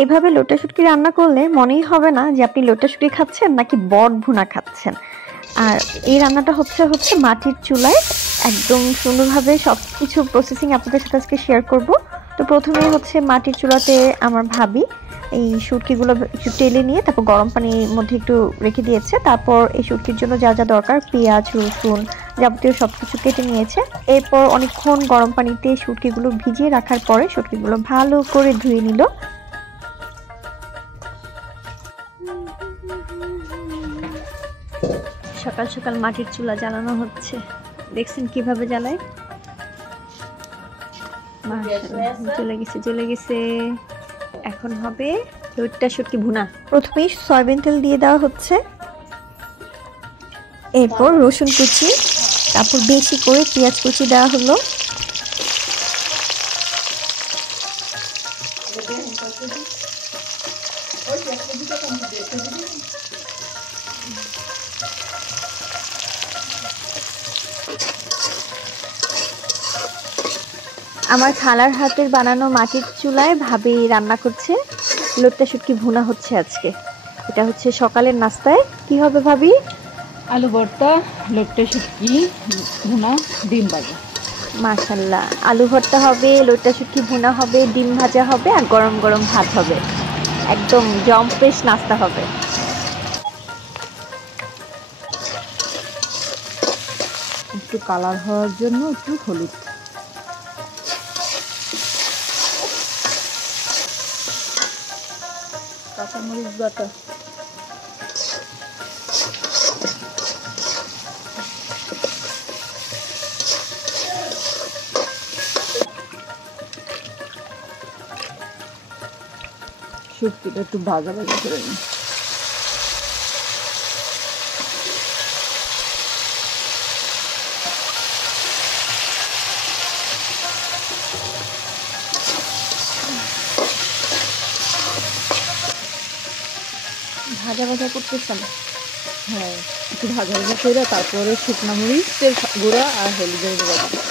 এইভাবে লোটা শুটকি রান্না করলে মনেই হবে না যে আপনি লোটা শুটকি খাচ্ছেন নাকি বট ভুনা খাচ্ছেন। আর এই রান্নাটা হচ্ছে মাটির চুলায়, একদম সুন্দরভাবে সবকিছু প্রসেসিং আপনাদের সাথে আজকে শেয়ার করব। তো প্রথমেই হচ্ছে মাটির চুলাতে আমার ভাবি এই শুটকিগুলো একটু টেলে নিয়ে তারপর গরম পানির মধ্যে একটু রেখে দিয়েছে। তারপর এই শুটকির জন্য যা যা দরকার পেঁয়াজ, রসুন যাবতীয় সবকিছু কেটে নিয়েছে। এরপর অনেকক্ষণ গরম পানিতে শুটকিগুলো ভিজিয়ে রাখার পরে শুটকিগুলো ভালো করে ধুয়ে নিল। সকাল সকাল মাটির চুলা জ্বালানো হচ্ছে, দেখছেন কিভাবে জ্বালায়। জ্বলে গেছে। এখন হবে লোটা শুটকি ভুনা। প্রথমেই সয়াবিন তেল দিয়ে দেওয়া হচ্ছে, এরপর রসুন কুচি, তারপর বেশি করে পেঁয়াজ কুচি দেওয়া হলো। আমার খালার হাতের বানানো মাটির চুলায় ভাবি রান্না করছে, লোটা শুটকি ভুনা হচ্ছে আজকে। এটা হচ্ছে সকালের নাস্তায়। কি হবে ভাবি? আলু ভর্তা, লোটা শুটকি ভুনা, ডিম ভাজা। মাশাআল্লাহ, আলু ভর্তা হবে, লোটা শুটকি ভুনা হবে, ডিম ভাজা হবে আর গরম গরম ভাত হবে। একদম জম্পেশ নাস্তা হবে। একটু কালার হওয়ার জন্য একটু হলুদ। কাঁচামরিচ বাটা, শুটকিটা একটু ভাজা ভাজা করে নিই। ভাজা ভাজা করতেছেন? হ্যাঁ, একটু ভাজা ভাজা করে তারপরে শুকনো মরিচের গুঁড়া আর হলুদের গুঁড়া দিই।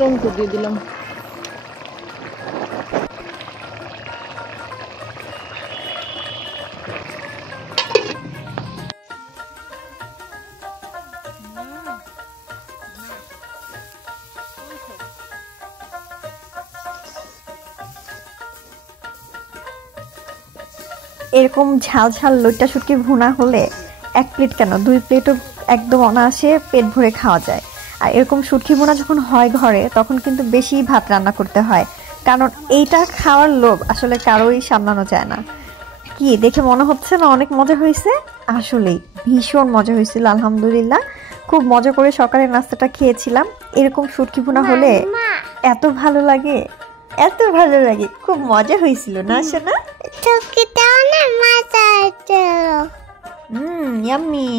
টমেটো দিয়ে দিলাম। এরকম ঝাল ঝাল লোটা শুটকি ভুনা হলে 1 প্লেট কেন 2 প্লেটও একদম অনায়াসে পেট ভরে খাওয়া যায়। আর এরকম শুটকি ভুনা যখন হয় ঘরে তখন কিন্তু বেশি ভাত রান্না করতে হয়, কারণ এইটা খাওয়ার লোভ আসলে কারোই সামলানো যায় না। কি দেখে মনে হচ্ছে না অনেক মজা হয়েছে? আসলেই ভীষণ মজা হয়েছিল, আলহামদুলিল্লাহ। খুব মজা করে সকালের নাস্তাটা খেয়েছিলাম। এরকম শুটকি ভুনা হলে এত ভালো লাগে, এত ভালো লাগে। খুব মজা হয়েছিল না শোনা? শুটকিটাও না মজা হয়েছিল। ইয়াম্মি।